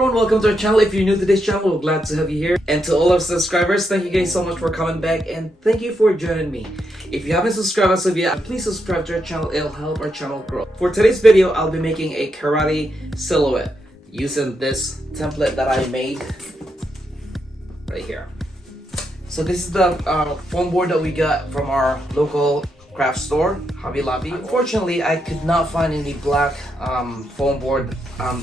everyone, welcome to our channel. If you're new to this channel, we're glad to have you here. And to all our subscribers, thank you guys so much for coming back and thank you for joining me. If you haven't subscribed as of yet, please subscribe to our channel. It'll help our channel grow. For today's video, I'll be making a karate silhouette using this template that I made right here. So this is the foam board that we got from our local craft store, Hobby Lobby. Unfortunately, I could not find any black foam board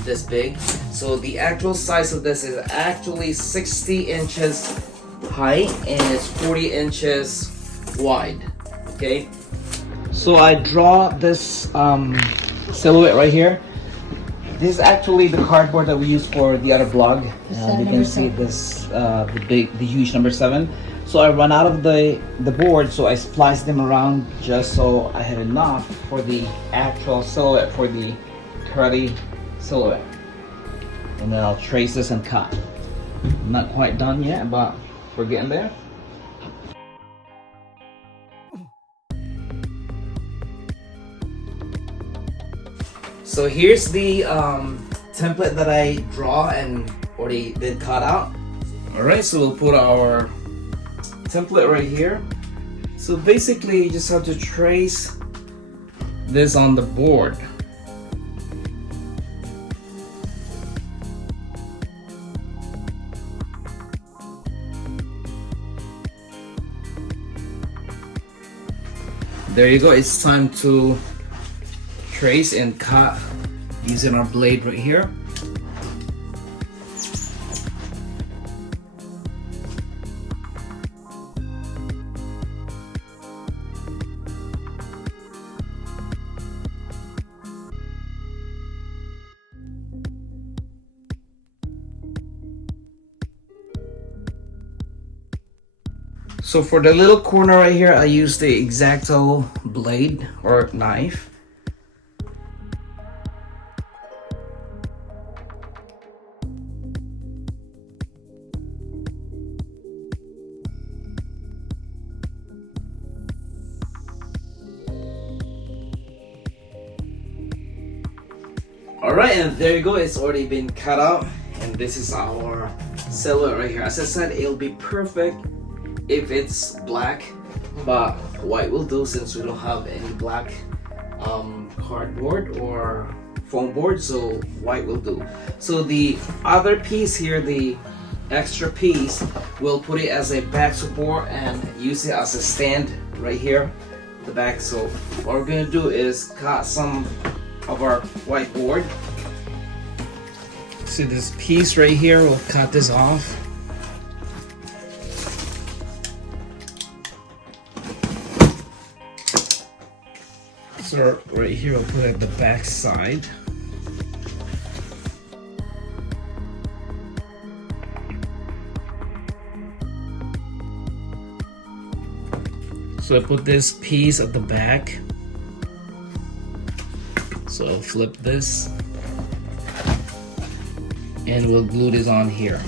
this big. So the actual size of this is actually 60 inches high and it's 40 inches wide. Okay. So I draw this silhouette right here. This is actually the cardboard that we use for the other vlog. You can see this, the huge number 7. So I run out of the board, so I splice them around just so I have enough for the actual silhouette, for the karate silhouette. And then I'll trace this and cut. Not quite done yet, but we're getting there. So here's the template that I draw and already did cut out. Alright, so we'll put our template right here. So basically you just have to trace this on the board. There you go. It's time to trace and cut using our blade right here. So for the little corner right here, I use the exacto blade or knife. Alright, and there you go, it's already been cut out, and this is our silhouette right here. As I said, it'll be perfect if it's black, but white will do since we don't have any black cardboard or foam board, so white will do. So the other piece here, the extra piece, we'll put it as a back support and use it as a stand right here at the back. So what we're gonna do is cut some of our white board. See this piece right here, we'll cut this off. So right here, I'll put it at the back side. So I put this piece at the back. So I'll flip this and we'll glue this on here.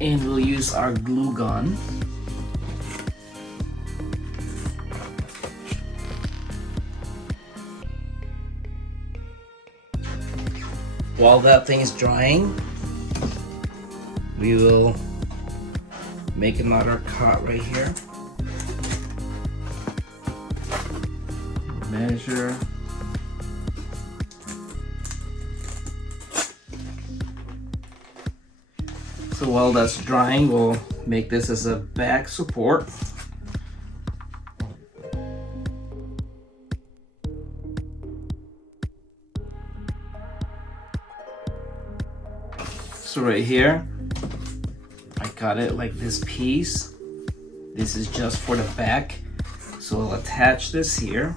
And we'll use our glue gun. While that thing is drying, we will make another cut right here. Measure. So while that's drying, we'll make this as a back support. So right here, I cut it like this piece. This is just for the back. So I'll attach this here.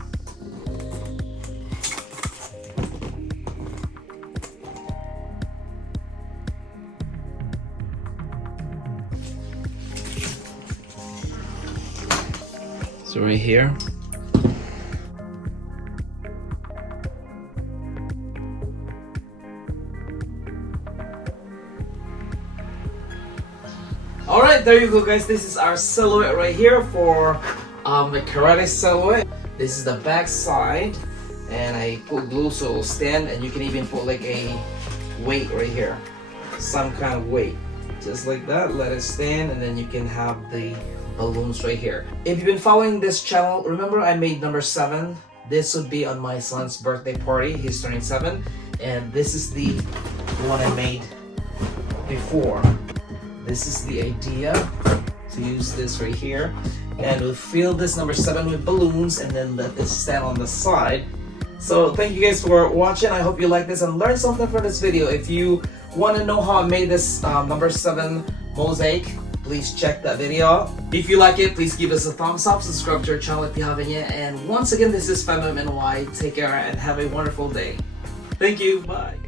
So right here. Alright, there you go guys. This is our silhouette right here for the karate silhouette. This is the back side, and I put glue so it'll stand, and you can even put like a weight right here, some kind of weight, just like that. Let it stand, and then you can have the balloons right here. If you've been following this channel, remember I made number 7. This would be on my son's birthday party. He's turning 7, and this is the one I made before. This is the idea, to use this right here, and we'll fill this number 7 with balloons and then let this stand on the side. So thank you guys for watching. I hope you like this and learned something from this video. If you want to know how I made this number 7 mosaic, please check that video out. If you like it, please give us a thumbs up, subscribe to our channel if you haven't yet, and once again, this is FemMNY. Take care and have a wonderful day. Thank you. Bye.